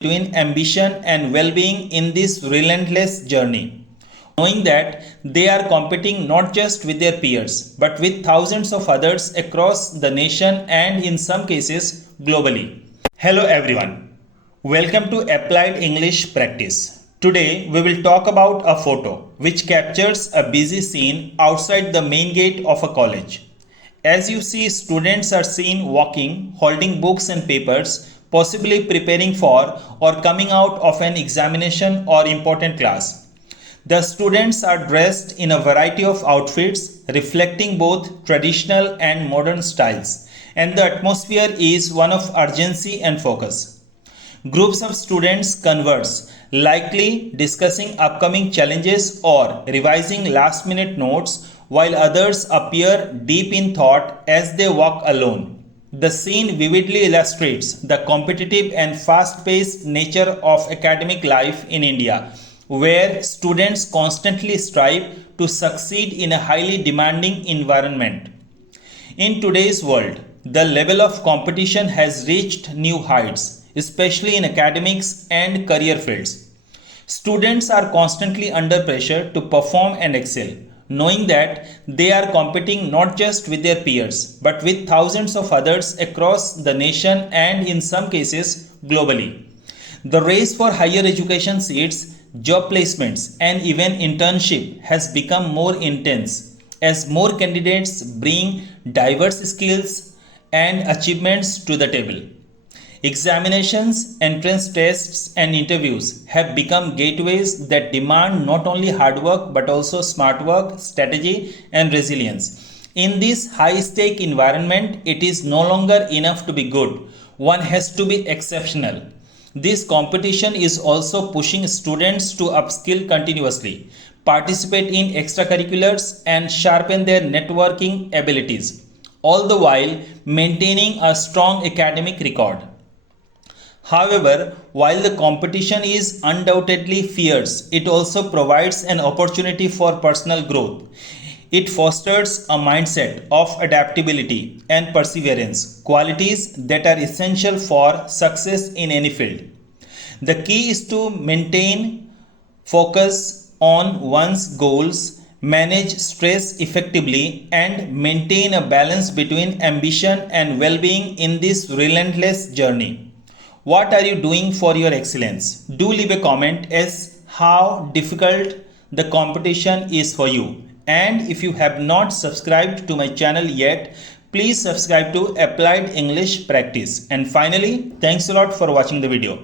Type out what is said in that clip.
between ambition and well-being in this relentless journey, knowing that they are competing not just with their peers but with thousands of others across the nation and in some cases globally. Hello everyone. Welcome to Applied English Practice. Today we will talk about a photo which captures a busy scene outside the main gate of a college. As you see, students are seen walking, holding books and papers, possibly preparing for or coming out of an examination or important class. The students are dressed in a variety of outfits reflecting both traditional and modern styles, and the atmosphere is one of urgency and focus. Groups of students converse, likely discussing upcoming challenges or revising last minute notes, while others appear deep in thought as they walk alone. The scene vividly illustrates the competitive and fast paced nature of academic life in India, where students constantly strive to succeed in a highly demanding environment. In today's world, the level of competition has reached new heights, especially in academics and career fields. Students are constantly under pressure to perform and excel, knowing that they are competing not just with their peers but with thousands of others across the nation and in some cases globally. The race for higher education seats, job placements, and even internship has become more intense as more candidates bring diverse skills and achievements to the table. Examinations, entrance tests, and interviews have become gateways that demand not only hard work but also smart work, strategy, and resilience. In this high stake environment, it is no longer enough to be good, one has to be exceptional. This competition is also pushing students to upskill continuously, participate in extracurriculars, and sharpen their networking abilities, all the while maintaining a strong academic record. However, while the competition is undoubtedly fierce, it also provides an opportunity for personal growth. It fosters a mindset of adaptability and perseverance, qualities that are essential for success in any field. The key is to maintain focus on one's goals, manage stress effectively, and maintain a balance between ambition and well-being in this relentless journey. What are you doing for your excellence? Do leave a comment as how difficult the competition is for you. And if you have not subscribed to my channel yet, please subscribe to Applied English Practice. And finally, thanks a lot for watching the video.